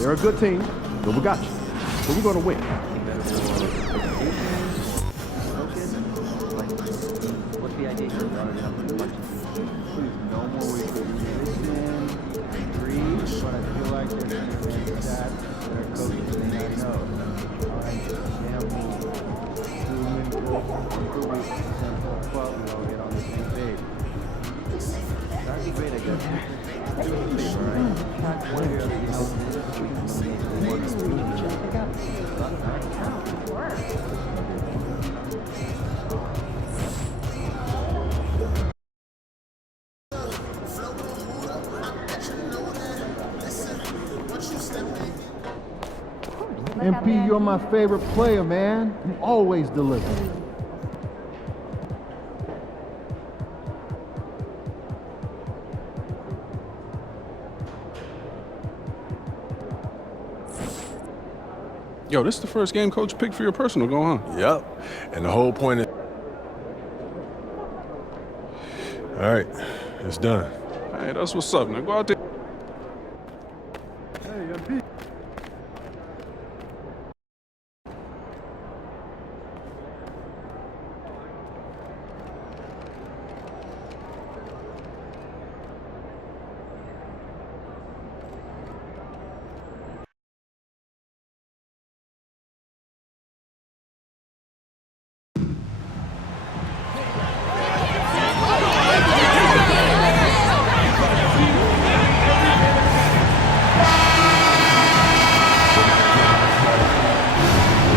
They're a good team, but we got you. So we're going to win. What's the idea here? Please, no more weekly nutrition, three, but I feel like there's some stats that our coaches may not know. Example, 2 minutes per week, central club, we all get on the same page. That'd be great, I guess. Do a favor, right? Not one of your other MP, you're my favorite player, man. You always deliver. Yo, this is the first game coach picked for your personal goal, huh? Yep. And the whole point is... All right, it's done. Hey, that's what's up. Now go out there. Hey, MP.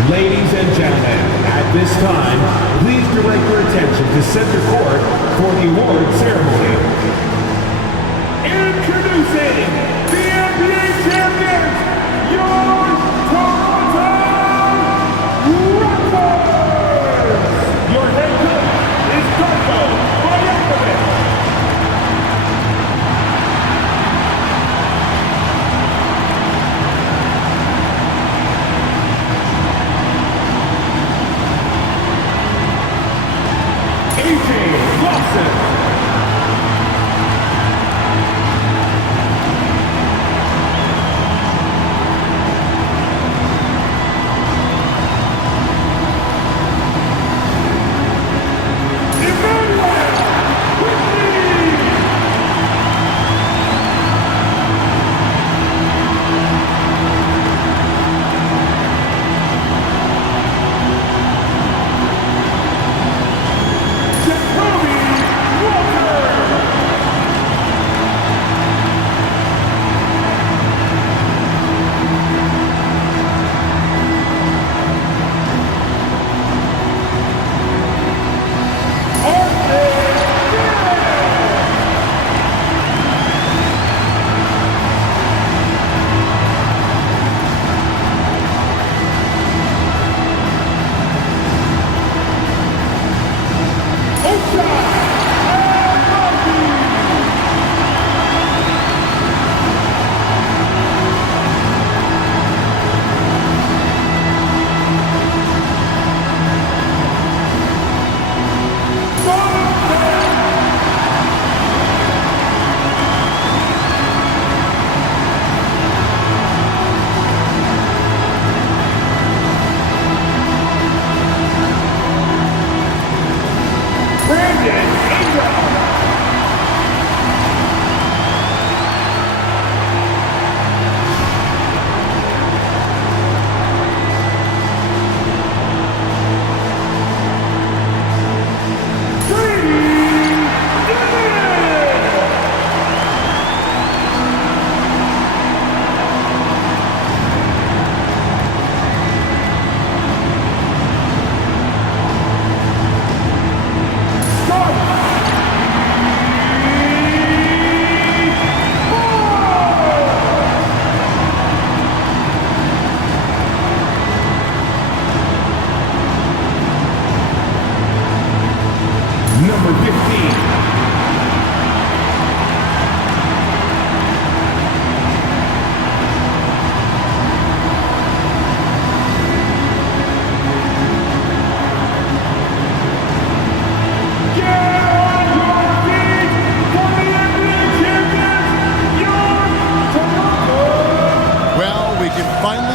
Ladies and gentlemen, at this time, please direct your attention to center court for the award ceremony. Introducing the NBA champions, your Toronto Raptors! Your head coach is Darko Rajakovic. AJ Lawson.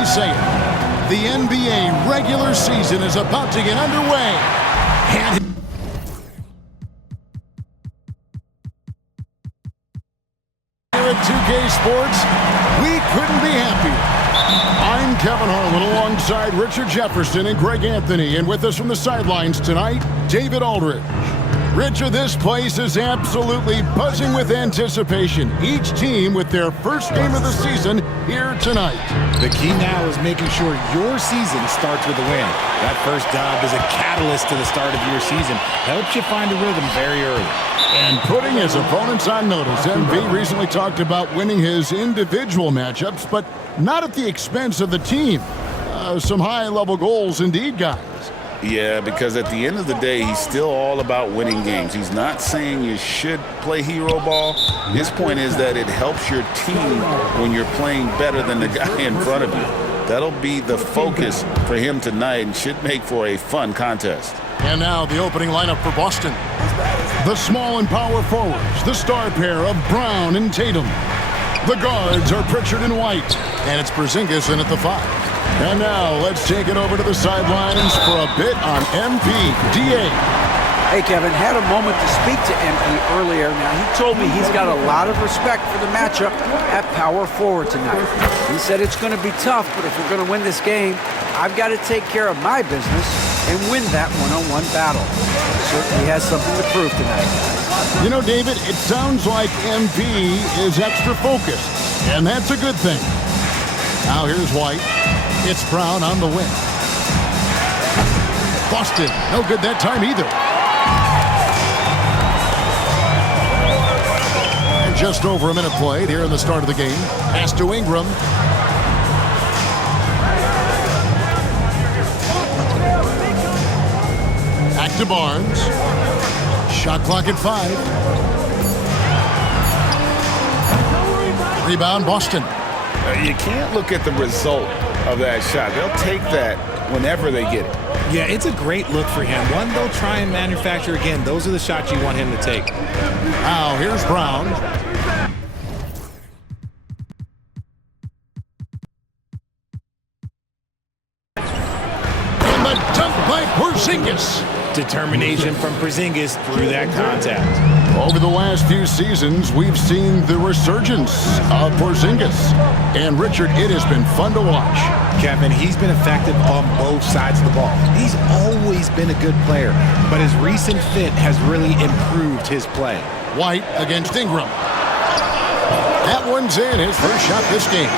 say it. The NBA regular season is about to get underway. And here at 2K Sports, we couldn't be happier. I'm Kevin Harlan alongside Richard Jefferson and Greg Anthony, and with us from the sidelines tonight, David Aldridge. Richard, this place is absolutely buzzing with anticipation. Each team with their first game of the season here tonight. The key now is making sure your season starts with a win. That first dub is a catalyst to the start of your season. Helps you find a rhythm very early. And putting his opponents on notice. MV recently talked about winning his individual matchups, but not at the expense of the team. Some high-level goals indeed, guys. Yeah, because at the end of the day, he's still all about winning games. He's not saying you should play hero ball. His point is that it helps your team when you're playing better than the guy in front of you. That'll be the focus for him tonight and should make for a fun contest. And now the opening lineup for Boston. The small and power forwards, the star pair of Brown and Tatum. The guards are Pritchard and White, and it's Porzingis in at the 5. And now let's take it over to the sidelines for a bit on MPDA. Hey, Kevin, had a moment to speak to MP earlier. Now, he told me he's got a lot of respect for the matchup at power forward tonight. He said it's going to be tough, but if we're going to win this game, I've got to take care of my business and win that one-on-one battle. Certainly has something to prove tonight. You know, David, it sounds like MP is extra focused, and that's a good thing. Now here's White. It's Brown on the wing. Boston, no good that time either. And just over a minute played here in the start of the game. Pass to Ingram. Back to Barnes. Shot clock at 5. Rebound, Boston. You can't look at the result of that shot. They'll take that whenever they get it. Yeah, it's a great look for him. One they'll try and manufacture again. Those are the shots you want him to take. Now here's Brown. And the dunk by Porzingis. Determination from Porzingis through that contact. Over the last few seasons, we've seen the resurgence of Porzingis. And Richard, it has been fun to watch. Kevin, he's been effective on both sides of the ball. He's always been a good player, but his recent fit has really improved his play. White against Ingram. That one's in, his first shot this game.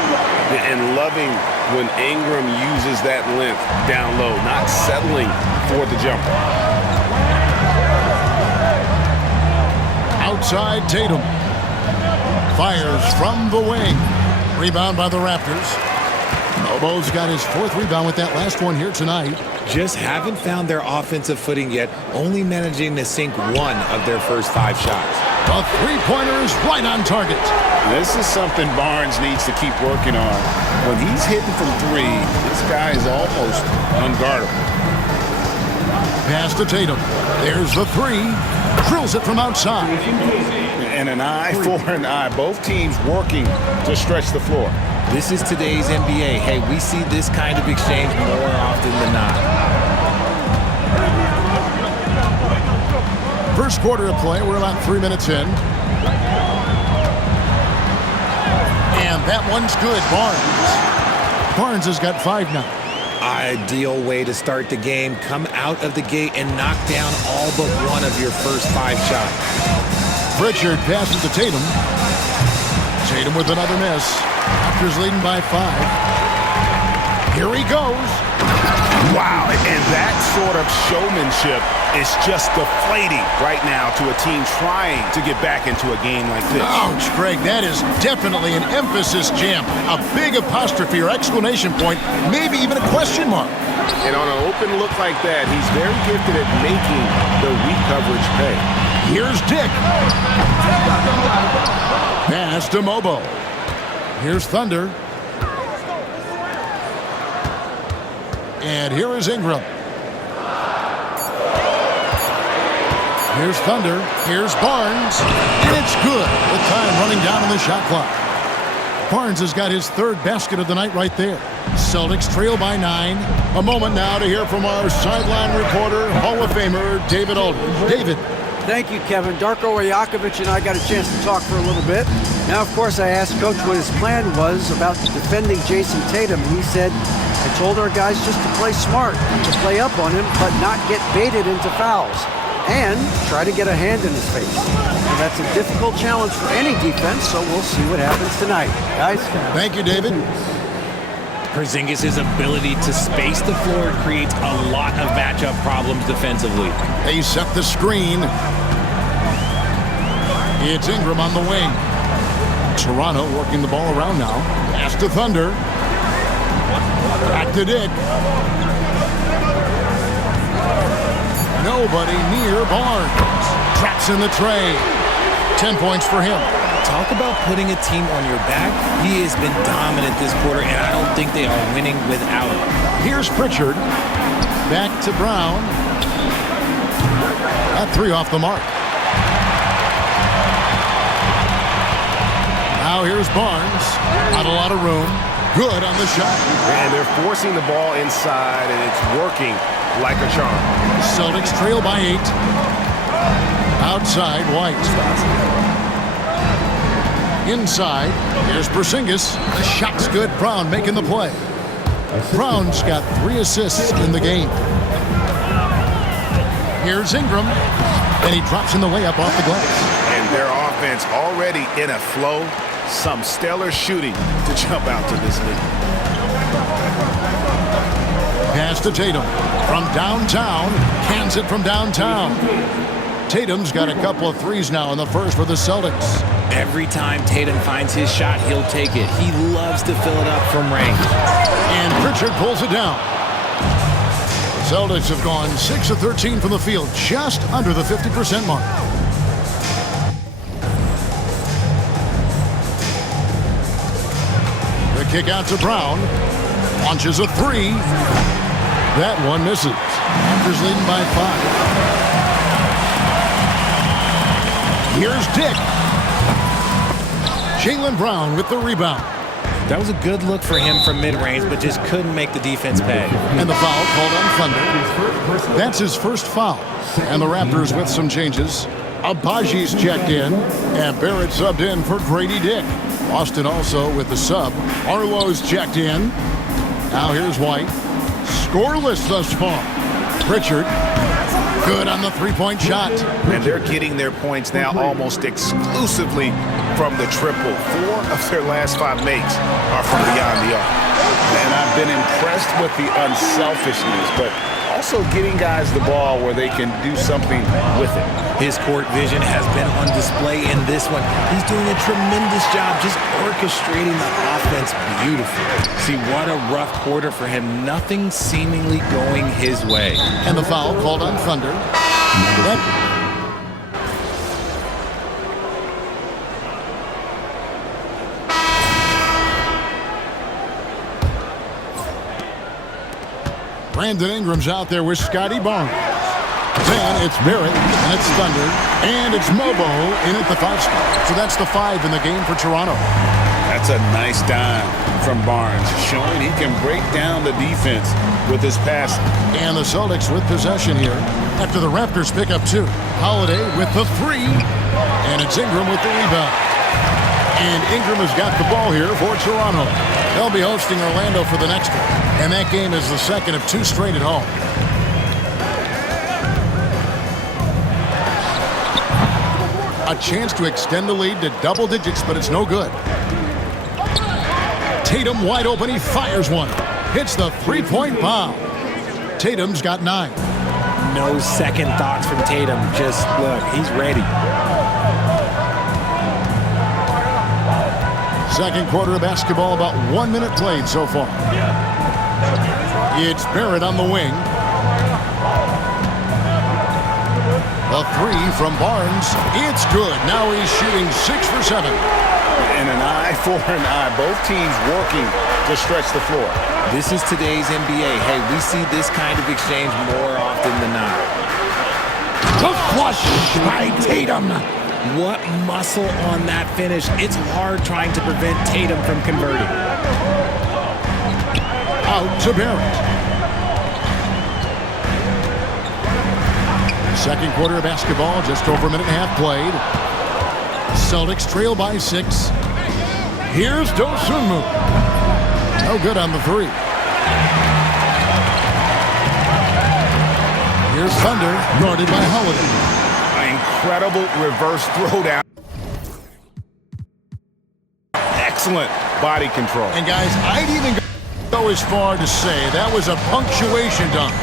And loving when Ingram uses that length down low, not settling for the jumper. Outside Tatum. Fires from the wing. Rebound by the Raptors. Mobo's got his 4th rebound with that last one here tonight. Just haven't found their offensive footing yet, only managing to sink 1 of their first 5 shots. The three-pointer is right on target. This is something Barnes needs to keep working on. When he's hitting from 3, this guy is almost unguardable. Pass to Tatum. There's the 3. Drills it from outside. And an eye for an eye. Both teams working to stretch the floor. This is today's NBA. Hey, we see this kind of exchange more often than not. First quarter of play, we're about 3 minutes in. And that one's good, Barnes. Barnes has got 5 now. Ideal way to start the game. Come out of the gate and knock down all but one of your first 5 shots. Pritchard passes to Tatum. Tatum with another miss. Raptors leading by 5. Here he goes. Wow, and that sort of showmanship is just deflating right now to a team trying to get back into a game like this. Ouch, Greg, that is definitely an emphasis jam. A big apostrophe or exclamation point, maybe even a question mark. And on an open look like that, he's very gifted at making the weak coverage pay. Here's Dick. Pass to Mobo. Here's Thunder. And here is Ingram. Here's Thunder. Here's Barnes. And it's good. The time running down on the shot clock. Barnes has got his third basket of the night right there. Celtics trail by 9. A moment now to hear from our sideline reporter, Hall of Famer David Aldridge. David. Thank you, Kevin. Darko Rajakovic and I got a chance to talk for a little bit. Now, of course, I asked Coach what his plan was about defending Jason Tatum. He said, I told our guys just to play smart, to play up on him, but not get baited into fouls, and try to get a hand in his face. And that's a difficult challenge for any defense, so we'll see what happens tonight. Guys? Thank you, David. Porzingis' ability to space the floor creates a lot of matchup problems defensively. They set the screen. It's Ingram on the wing. Toronto working the ball around now. Pass to Thunder. Back to Dick. Nobody near Barnes. Traps in the tray. 10 points for him. Talk about putting a team on your back. He has been dominant this quarter, and I don't think they are winning without him. Here's Pritchard. Back to Brown. That 3 off the mark. Now here's Barnes. Not a lot of room. Good on the shot. And they're forcing the ball inside, and it's working like a charm. Celtics trail by 8. Outside, White. Inside, here's Porzingis. The shot's good. Brown making the play. Brown's got 3 assists in the game. Here's Ingram. And he drops in the layup off the glass. And their offense already in a flow. Some stellar shooting to jump out to this lead. Pass to Tatum. From downtown. Cans it from downtown. Tatum's got a couple of threes now in the first for the Celtics. Every time Tatum finds his shot, he'll take it. He loves to fill it up from range. And Pritchard pulls it down. The Celtics have gone 6 of 13 from the field, just under the 50% mark. The kick out to Brown. Launches a 3. That one misses. Raptors leading by 5. Here's Dick. Jaylen Brown with the rebound. That was a good look for him from mid-range, but just couldn't make the defense pay. And the foul called on Thunder. That's his first foul. And the Raptors with some changes. Abaji's checked in, and Barrett subbed in for Grady Dick. Austin also with the sub. Arlo's checked in. Now here's White. Scoreless thus far. Pritchard. Good on the three-point shot. And they're getting their points now almost exclusively from the triple. 4 of their last 5 makes are from beyond the arc. And I've been impressed with the unselfishness, but also getting guys the ball where they can do something with it. His court vision has been on display in this one. He's doing a tremendous job just orchestrating the offense beautifully. See, what a rough quarter for him. Nothing seemingly going his way. And the foul called on Thunder. Brandon Ingram's out there with Scotty Barnes. Then it's Barrett, and it's Thunder, and it's Mobo in at the 5 spot. So that's the 5 in the game for Toronto. That's a nice dime from Barnes, showing he can break down the defense with his passing. And the Celtics with possession here after the Raptors pick up 2. Holiday with the 3, and it's Ingram with the rebound. And Ingram has got the ball here for Toronto. They'll be hosting Orlando for the next one, and that game is the second of 2 straight at home. A chance to extend the lead to double digits, but it's no good. Tatum wide open, he fires one. Hits the three-point bomb. Tatum's got 9. No second thoughts from Tatum. Just look, he's ready. Second quarter of basketball, about 1 minute played so far. It's Barrett on the wing. The 3 from Barnes. It's good. Now he's shooting 6 for 7. And an eye for an eye. Both teams working to stretch the floor. This is today's NBA. Hey, we see this kind of exchange more often than not. The flush by Tatum. What muscle on that finish. It's hard trying to prevent Tatum from converting. Out to Barrett. Second quarter of basketball, just over a minute and a half played. Celtics trail by 6. Here's Dosunmu. No good on the 3. Here's Thunder, guarded by Holiday. An incredible reverse throwdown. Excellent body control. And guys, I'd even go as far to say that was a punctuation dunk.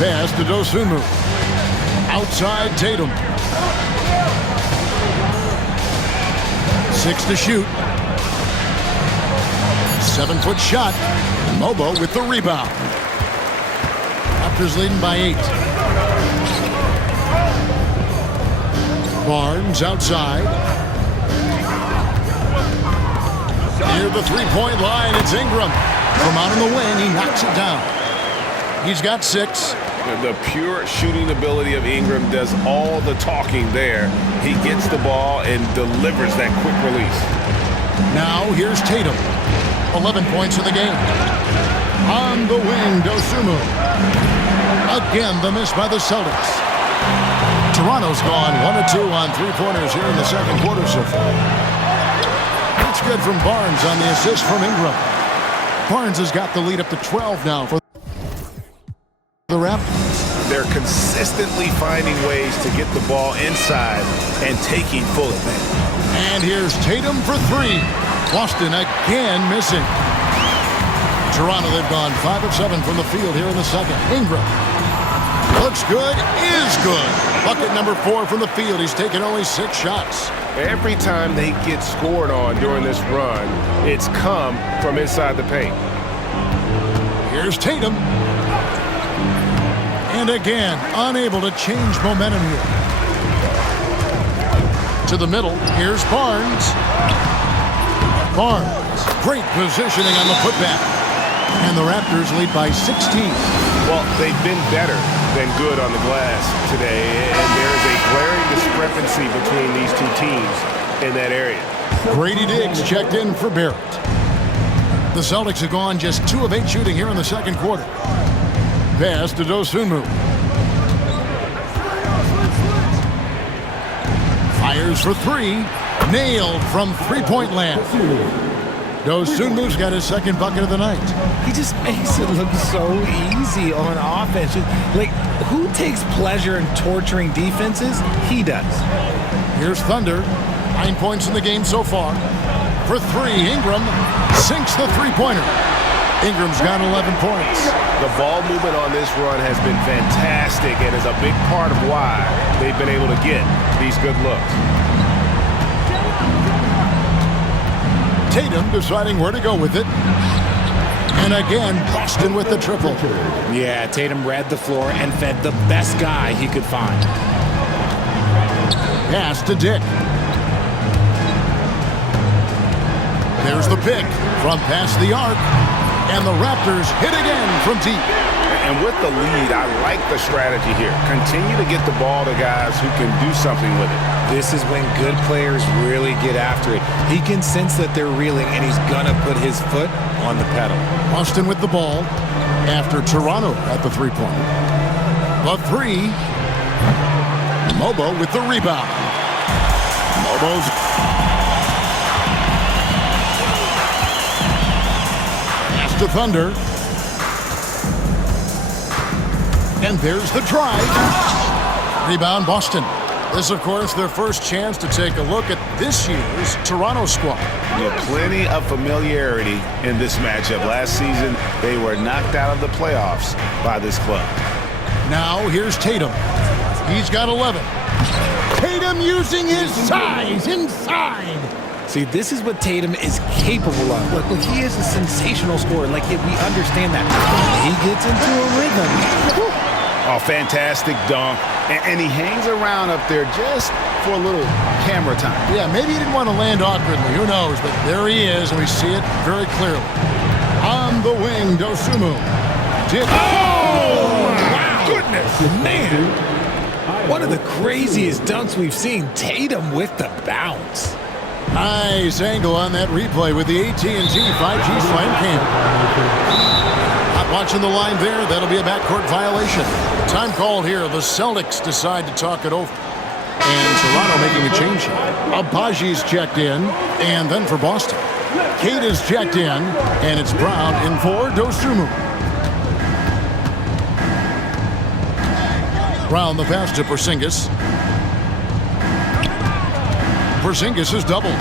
Pass to Dosunmu. Outside Tatum. 6 to shoot. 7-foot shot. Mobo with the rebound. Raptors leading by 8. Barnes outside. Near the three-point line, it's Ingram. From out on the wing, he knocks it down. He's got 6. The pure shooting ability of Ingram does all the talking there. He gets the ball and delivers that quick release. Now here's Tatum. 11 points in the game. On the wing, Dosunmu. Again, the miss by the Celtics. Toronto's gone 1-2 on three-pointers here in the second quarter so far. That's good from Barnes on the assist from Ingram. Barnes has got the lead up to 12 now for the Raptors. They're consistently finding ways to get the ball inside and taking full advantage. And here's Tatum for 3. Boston again missing. Toronto, they've gone 5 of 7 from the field here in the second. Ingram looks good, is good. Bucket number 4 from the field. He's taken only 6 shots. Every time they get scored on during this run, it's come from inside the paint. Here's Tatum. And again, unable to change momentum here. To the middle, here's Barnes. Barnes, great positioning on the putback. And the Raptors lead by 16. Well, they've been better than good on the glass today, and there is a glaring discrepancy between these two teams in that area. Grady Diggs checked in for Barrett. The Celtics have gone just 2 of 8 shooting here in the second quarter. Pass to Dosunmu. Fires for 3. Nailed from three-point land. Dosunmu's got his second bucket of the night. He just makes it look so easy on offense. Like, who takes pleasure in torturing defenses? He does. Here's Thunder. 9 points in the game so far. For 3, Ingram sinks the three-pointer. Ingram's got 11 points. The ball movement on this run has been fantastic and is a big part of why they've been able to get these good looks. Tatum deciding where to go with it. And again, Boston with the triple. Yeah, Tatum read the floor and fed the best guy he could find. Pass to Dick. There's the pick from past the arc. And the Raptors hit again from deep. And with the lead, I like the strategy here. Continue to get the ball to guys who can do something with it. This is when good players really get after it. He can sense that they're reeling, and he's going to put his foot on the pedal. Boston with the ball after Toronto at the three-pointer. The 3. Mobo with the rebound. Mobo's... Pass to Thunder. And there's the drive. Rebound, Boston. This, of course, their first chance to take a look at this year's Toronto squad. Yeah, plenty of familiarity in this matchup. Last season, they were knocked out of the playoffs by this club. Now, here's Tatum. He's got 11. Tatum using his size inside. See, this is what Tatum is capable of. Look, he is a sensational scorer. Like, we understand that. He gets into a rhythm. Oh, fantastic dunk. And he hangs around up there just for a little camera time. Yeah, maybe he didn't want to land awkwardly. Who knows? But there he is, and we see it very clearly. On the wing, Dosunmu. Oh, my goodness. Man. One of the craziest dunks we've seen. Tatum with the bounce. Nice angle on that replay with the AT&T 5G Slam Cam. Not watching the line there. That'll be a backcourt violation. Time called here. The Celtics decide to talk it over. And Toronto making a change here. Abaji's checked in, and then for Boston. Cade is checked in, and it's Brown in for Dosunmu. Brown the pass to Porzingis. Porzingis is doubled.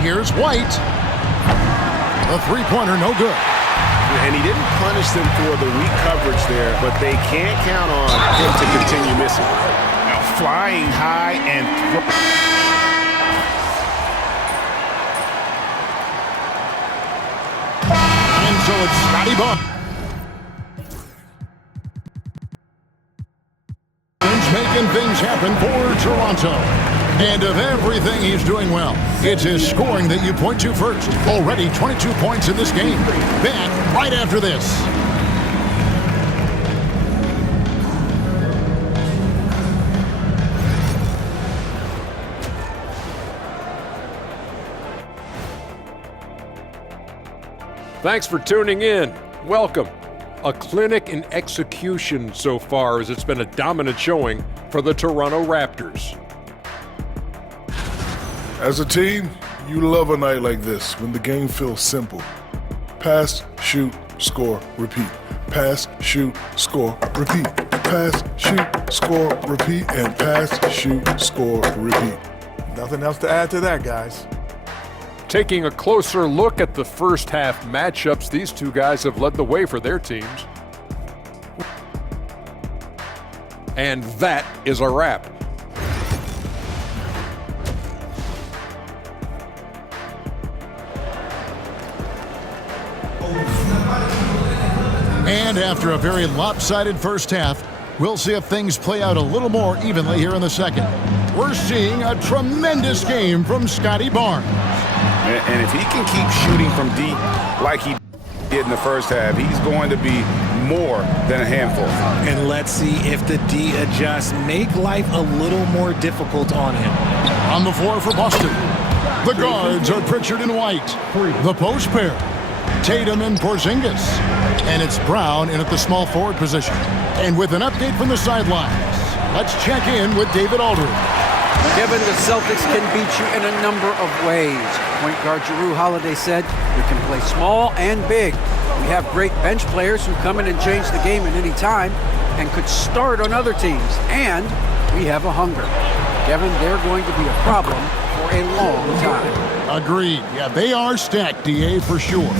Here's White. The three-pointer, no good. And he didn't punish them for the weak coverage there, but they can't count on him to continue missing. Now flying high and so it's Scotty Barnes making things happen for Toronto. And of everything he's doing well, it's his scoring that you point to first. Already 22 points in this game. Back right after this. Thanks for tuning in. Welcome. A clinic in execution so far, as it's been a dominant showing for the Toronto Raptors. As a team, you love a night like this when the game feels simple. Pass, shoot, score, repeat. Pass, shoot, score, repeat. Pass, shoot, score, repeat, and pass, shoot, score, repeat. Nothing else to add to that, guys. Taking a closer look at the first half matchups, these two guys have led the way for their teams. And that is a wrap. And after a very lopsided first half, we'll see if things play out a little more evenly here in the second. We're seeing a tremendous game from Scotty Barnes. And if he can keep shooting from deep like he did in the first half, he's going to be more than a handful. And let's see if the D adjusts, make life a little more difficult on him. On the floor for Boston, the guards are Pritchard and White. The post pair, Tatum and Porzingis. And it's Brown in at the small forward position. And with an update from the sidelines, let's check in with David Aldridge. Kevin, the Celtics can beat you in a number of ways. Point guard Jrue Holiday said, we can play small and big. We have great bench players who come in and change the game at any time and could start on other teams. And we have a hunger. Kevin, they're going to be a problem for a long time. Agreed. Yeah, they are stacked, DA, for sure.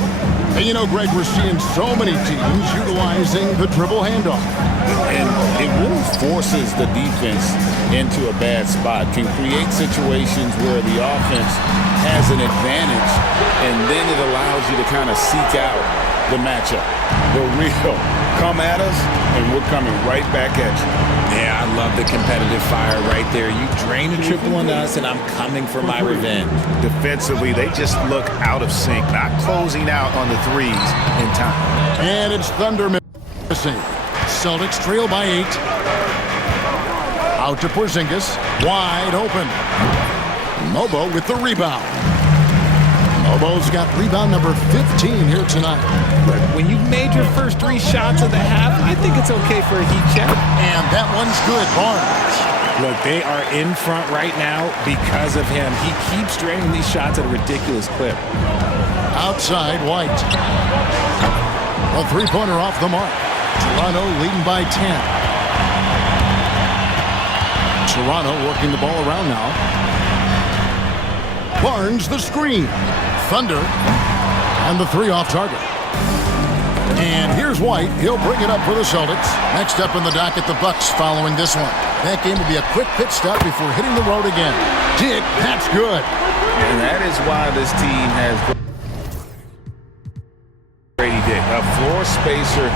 And you know, Greg, we're seeing so many teams utilizing the dribble handoff. And it really forces the defense into a bad spot, can create situations where the offense has an advantage, and then it allows you to kind of seek out the matchup. The real come at us, and we're coming right back at you. Yeah, I love the competitive fire right there. You drain a triple on us, and I'm coming for my revenge. Defensively, they just look out of sync, not closing out on the threes in time. And it's Thunder missing. Celtics trail by 8. Out to Porzingis, wide open. Mobo with the rebound. Mobo's got rebound number 15 here tonight. When you've made your first 3 shots of the half, I think it's okay for a heat check. And that one's good, Barnes. Look, they are in front right now because of him. He keeps draining these shots at a ridiculous clip. Outside, White. A three-pointer off the mark. Toronto leading by 10. Toronto working the ball around now. Barnes the screen. Thunder. And the 3 off target. And here's White. He'll bring it up for the Celtics. Next up in the docket, the Bucks following this one. That game will be a quick pit stop before hitting the road again. Dick, that's good. And that is why this team has Brady Dick, a floor spacer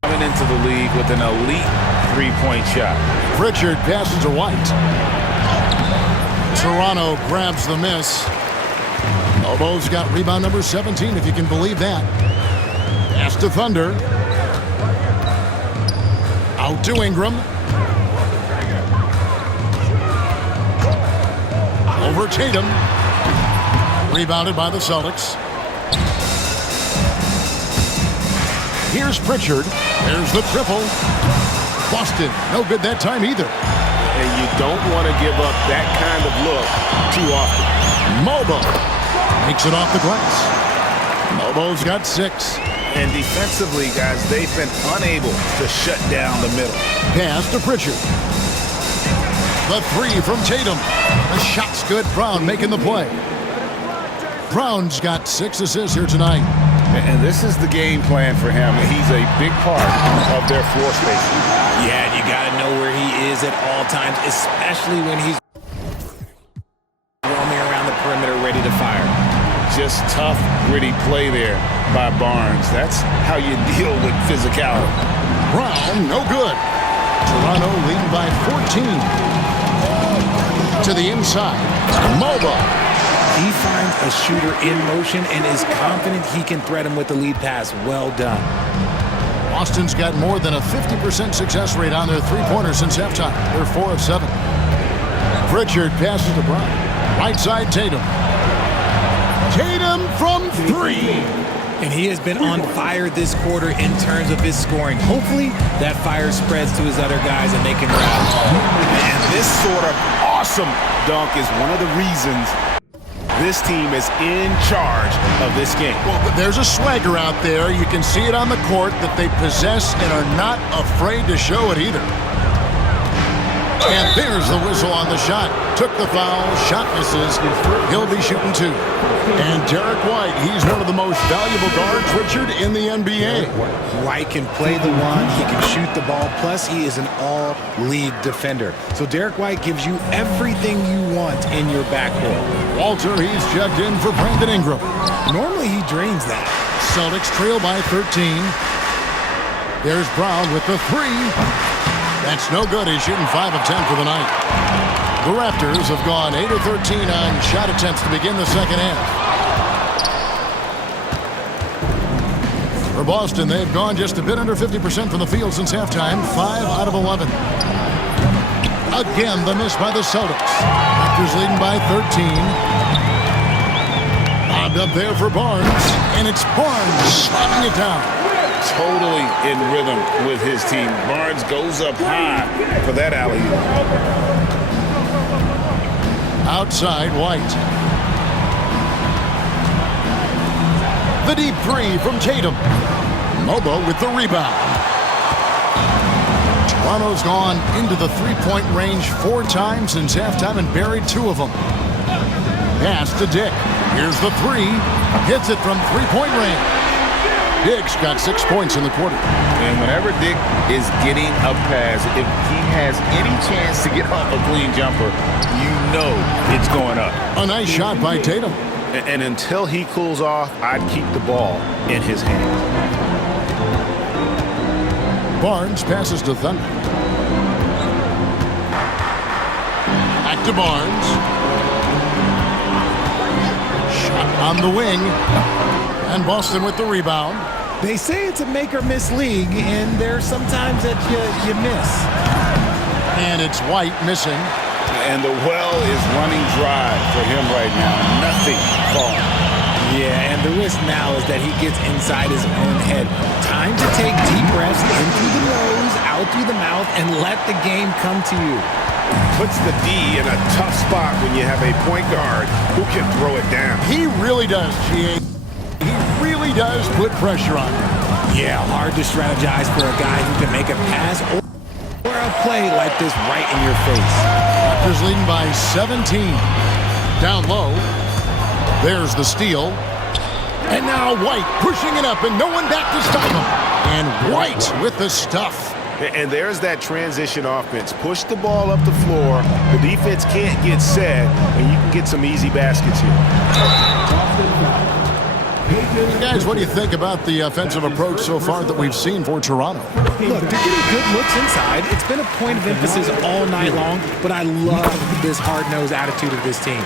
coming into the league with an elite three-point shot. Pritchard passes to White. Toronto grabs the miss. Mobo's got rebound number 17, if you can believe that. Pass to Thunder. Out to Ingram. Over Tatum. Rebounded by the Celtics. Here's Pritchard. There's the triple. Boston, no good that time either. And you don't want to give up that kind of look too often. Mobo makes it off the glass. Mobo's got 6. And defensively, guys, they've been unable to shut down the middle. Pass to Pritchard. The 3 from Tatum. The shot's good. Brown making the play. Brown's got 6 assists here tonight. And this is the game plan for him. He's a big part of their floor spacing. Yeah, you got to know where he is at all times, especially when he's roaming around the perimeter ready to fire. Just tough, gritty play there by Barnes. That's how you deal with physicality. Brown, no good. Toronto leading by 14. To the inside. Mobo. He finds a shooter in motion and is confident he can threat him with the lead pass. Well done. Boston's got more than a 50% success rate on their three-pointers since halftime. They're 4 of 7. Pritchard passes to Brown. Right side, Tatum. Tatum from 3. And he has been on fire this quarter in terms of his scoring. Hopefully, that fire spreads to his other guys and they can rally. And this sort of awesome dunk is one of the reasons this team is in charge of this game. Well, there's a swagger out there. You can see it on the court that they possess and are not afraid to show it either. And there's the whistle on the shot. Took the foul. Shot misses. He'll be shooting 2. And Derek White, he's one of the most valuable guards, Richard, in the NBA. White can play the one. He can shoot the ball. Plus, he is an all-league defender. So Derek White gives you everything you want in your backcourt. Walter, he's checked in for Brandon Ingram. Normally, he drains that. Celtics trail by 13. There's Brown with the 3. That's no good. He's shooting 5 of 10 for the night. The Raptors have gone 8 of 13 on shot attempts to begin the second half. For Boston, they've gone just a bit under 50% from the field since halftime, 5 out of 11. Again, the miss by the Celtics. Raptors leading by 13. Bobbed up there for Barnes, and it's Barnes slapping it down. Totally in rhythm with his team. Barnes goes up high for that alley-oop. Outside, White. The deep 3 from Tatum. Mobo with the rebound. Toronto's gone into the three-point range 4 times since halftime and buried 2 of them. Pass to Dick. Here's the 3. Hits it from three-point range. Dick's got 6 points in the quarter. And whenever Dick is getting a pass, if he has any chance to get off a clean jumper, you know it's going up. A nice shot by Tatum. And until he cools off, I'd keep the ball in his hand. Barnes passes to Thunder. Back to Barnes. Shot on the wing. And Boston with the rebound. They say it's a make-or-miss league, and there's sometimes that you miss. And it's White missing. And the well is running dry for him right now. Nothing falling. Yeah, and the risk now is that he gets inside his own head. Time to take deep breaths in through the nose, out through the mouth, and let the game come to you. Puts the D in a tough spot when you have a point guard who can throw it down. He really does, G.A. He really does put pressure on him. Yeah, hard to strategize for a guy who can make a pass or a play like this right in your face. Raptors leading by 17. Down low. There's the steal. And now White pushing it up and no one back to stop him. And White with the stuff. And there's that transition offense. Push the ball up the floor. The defense can't get set, and you can get some easy baskets here. Guys, what do you think about the offensive approach so far that we've seen for Toronto? Look, they're getting good looks inside. It's been a point of emphasis all night long, but I love this hard-nosed attitude of this team.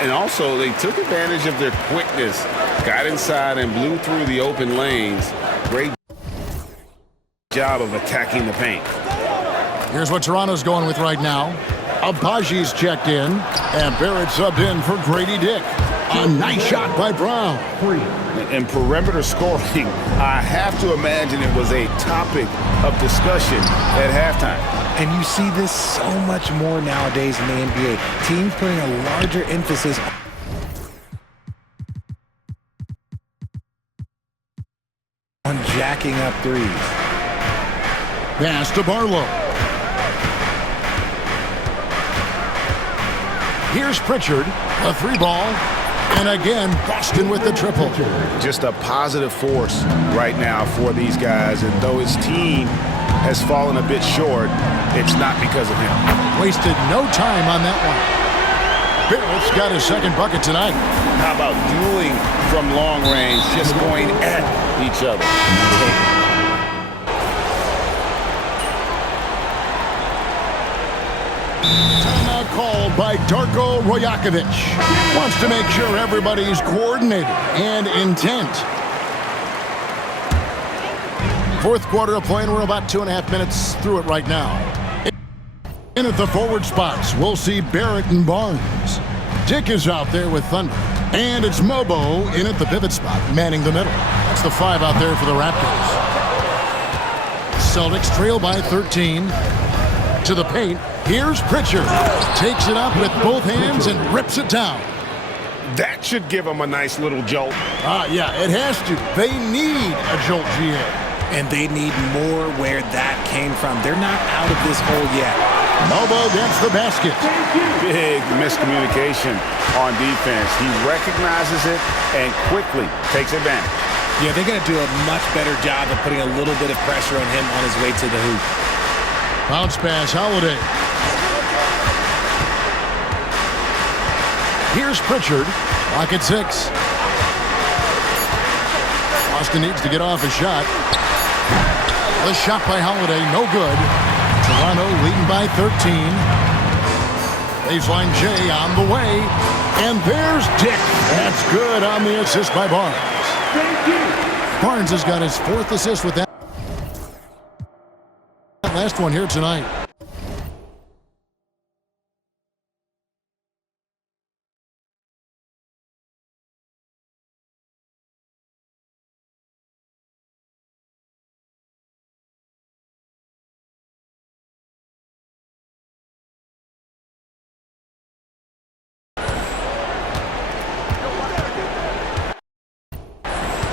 And also, they took advantage of their quickness, got inside and blew through the open lanes. Great job of attacking the paint. Here's what Toronto's going with right now. Abaji's checked in, and Barrett subbed in for Grady Dick. A nice shot by Brown. And perimeter scoring, I have to imagine it was a topic of discussion at halftime. And you see this so much more nowadays in the NBA. Teams putting a larger emphasis on jacking up threes. Pass to Barlow. Here's Pritchard, a 3-ball, and again, Boston with the triple. Just a positive force right now for these guys, and though his team has fallen a bit short, it's not because of him. Wasted no time on that one. Barrett's got his second bucket tonight. How about dueling from long range, just going at each other? Timeout called by Darko Rojakovic. Wants to make sure everybody's coordinated and intent. Fourth quarter of play, and we're about 2.5 minutes through it right now. In at the forward spots, we'll see Barrett and Barnes. Dick is out there with Thunder. And it's Mobo in at the pivot spot, manning the middle. That's the 5 out there for the Raptors. Celtics trail by 13. To the paint, here's Pritchard. Takes it up with both hands and rips it down. That should give them a nice little jolt. Yeah, it has to. They need a jolt, GA. And they need more where that came from. They're not out of this hole yet. Mobo gets the basket. Big miscommunication on defense. He recognizes it and quickly takes advantage. Yeah, they're going to do a much better job of putting a little bit of pressure on him on his way to the hoop. Bounce pass, Holiday. Here's Pritchard. Lock at 6. Boston needs to get off a shot. The shot by Holiday, no good. Toronto leading by 13. Baseline J on the way. And there's Dick. That's good on the assist by Barnes. Barnes has got his 4th assist with that last one here tonight.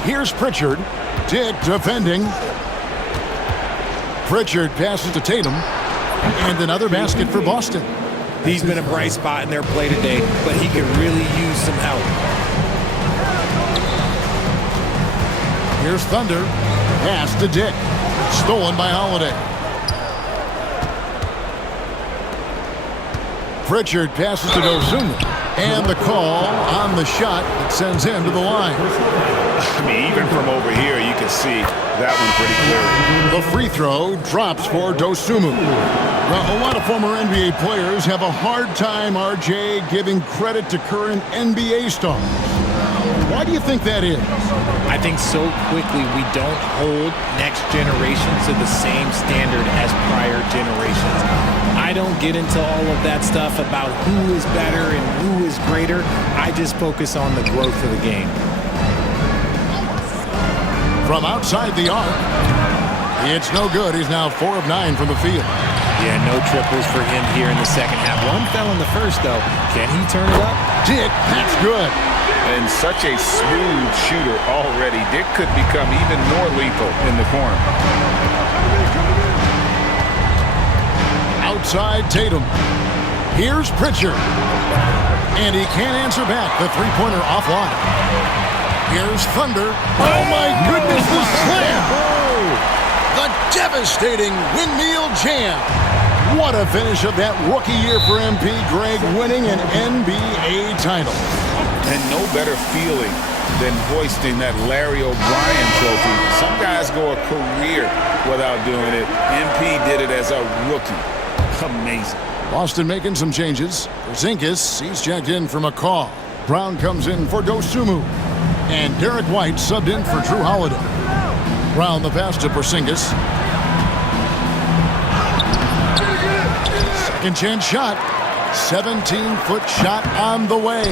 Here's Pritchard. Dick defending. Pritchard passes to Tatum. And another basket for Boston. He's been a bright spot in their play today, but he could really use some help. Here's Thunder. Pass to Dick. Stolen by Holiday. Pritchard passes to Dosunmu. And the call on the shot that sends him to the line. I mean, even from over here, you can see that one pretty clearly. The free throw drops for Dosunmu. Well, a lot of former NBA players have a hard time, RJ, giving credit to current NBA stars. Why do you think that is? I think so quickly we don't hold next generation to the same standard as prior generations. I don't get into all of that stuff about who is better and who is greater. I just focus on the growth of the game. From outside the arc, it's no good. He's now 4 of 9 from the field. Yeah, no triples for him here in the second half. One fell in the first, though. Can he turn it up? Dick, that's good. And such a smooth shooter already. Dick could become even more lethal in the corner. Outside Tatum. Here's Pritchard. And he can't answer back. The three-pointer offline. Here's Thunder. Oh, my goodness, the slam. The devastating windmill jam. What a finish of that rookie year for MP Greg, winning an NBA title. And no better feeling than hoisting that Larry O'Brien trophy. Some guys go a career without doing it. MP did it as a rookie. Amazing. Boston making some changes. Porzingis, he's checked in for McCaw. Brown comes in for Dosunmu. And Derek White subbed in for Drew Holiday. Brown the pass to Porzingis. Second chance shot. 17-foot shot on the way.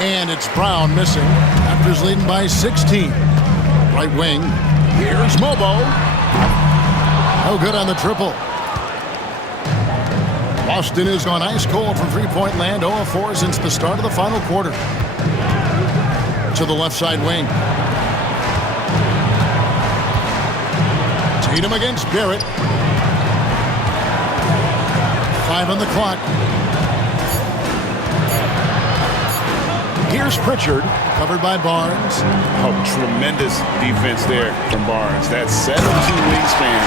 And it's Brown missing. Raptors leading by 16. Right wing. Here's Mobo. No good on the triple. Boston is gone ice cold from three-point land. 0-4 since the start of the final quarter. To the left side wing. Tatum against Barrett. 5 on the clock. Here's Pritchard, covered by Barnes. Oh, tremendous defense there from Barnes. That 7'2" wingspan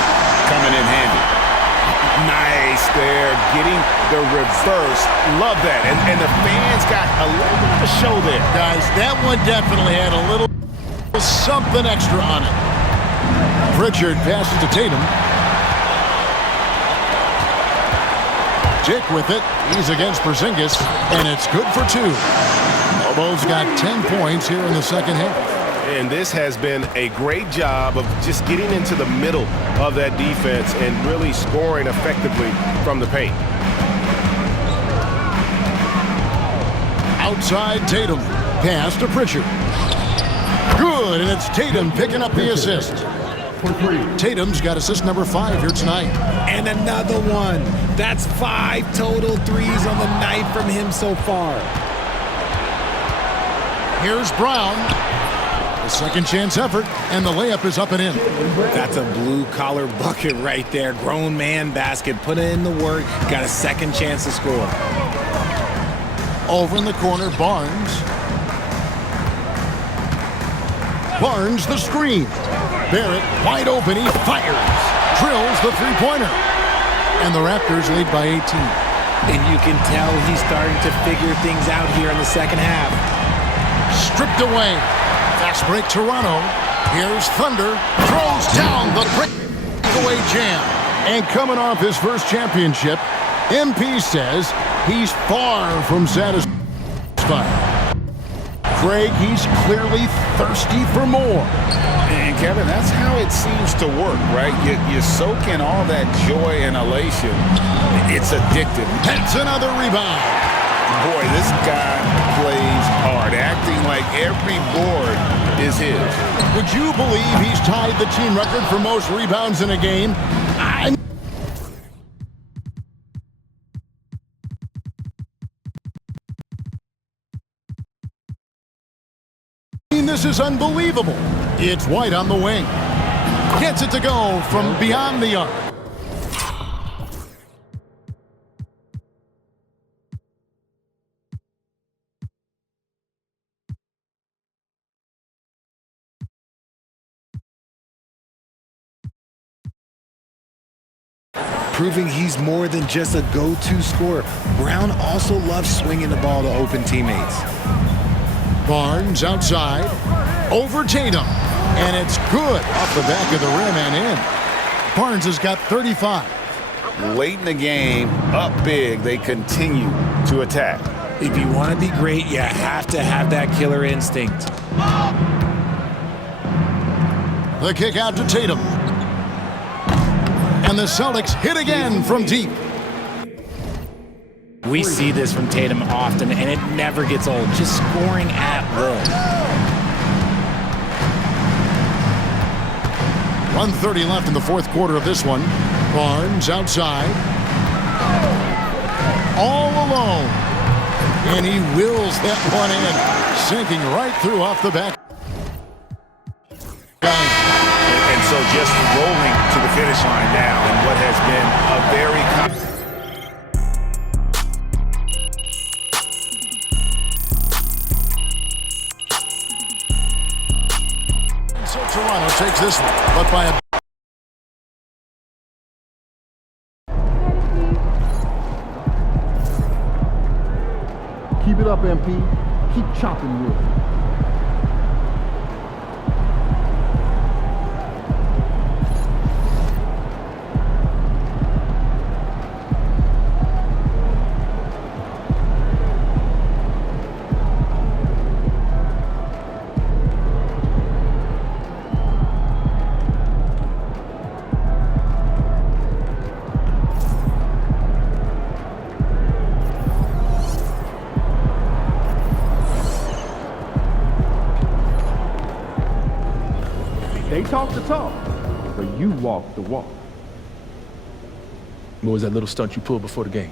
coming in handy. Nice there, getting the reverse. Love that. And the fans got a little bit of a show there. Guys, that one definitely had a little something extra on it. Pritchard passes to Tatum. Dick with it. He's against Porzingis, and it's good for 2. Mobo's got 10 points here in the second half. And this has been a great job of just getting into the middle of that defense and really scoring effectively from the paint. Outside Tatum. Pass to Pritchard. Good, and it's Tatum picking up the assist. Tatum's got assist number 5 here tonight. And another one. That's 5 total threes on the night from him so far. Here's Brown. The second chance effort, and the layup is up and in. That's a blue-collar bucket right there. Grown man basket. Put in the work. Got a second chance to score. Over in the corner, Barnes. Barnes the screen. Barrett wide open. He fires. Drills the three-pointer. And the Raptors lead by 18. And you can tell he's starting to figure things out here in the second half. Stripped away. Fast break Toronto. Here's Thunder. Throws down the breakaway jam. And coming off his first championship, MP says he's far from satisfied. Craig, he's clearly thirsty for more. And Kevin, that's how it seems to work, right? You soak in all that joy and elation. It's addictive. That's another rebound. Boy, this guy plays hard, acting like every board is his. Would you believe he's tied the team record for most rebounds in a game? This is unbelievable. It's White on the wing. Gets it to go from beyond the arc. Proving he's more than just a go-to scorer. Brown also loves swinging the ball to open teammates. Barnes outside, over Tatum, and it's good off the back of the rim and in. Barnes has got 35. Late in the game, up big, they continue to attack. If you want to be great, you have to have that killer instinct. The kick out to Tatum. And the Celtics hit again from deep. We see this from Tatum often, and it never gets old. Just scoring at will. 1:30 left in the fourth quarter of this one. Barnes outside. All alone. And he wills that one in, sinking right through off the back. And so just rolling to the finish line now in what has been a very... Toronto takes this one, but by a... Keep it up, MP. Keep chopping wood. talk the talk, but you walk the walk. What was that little stunt you pulled before the game?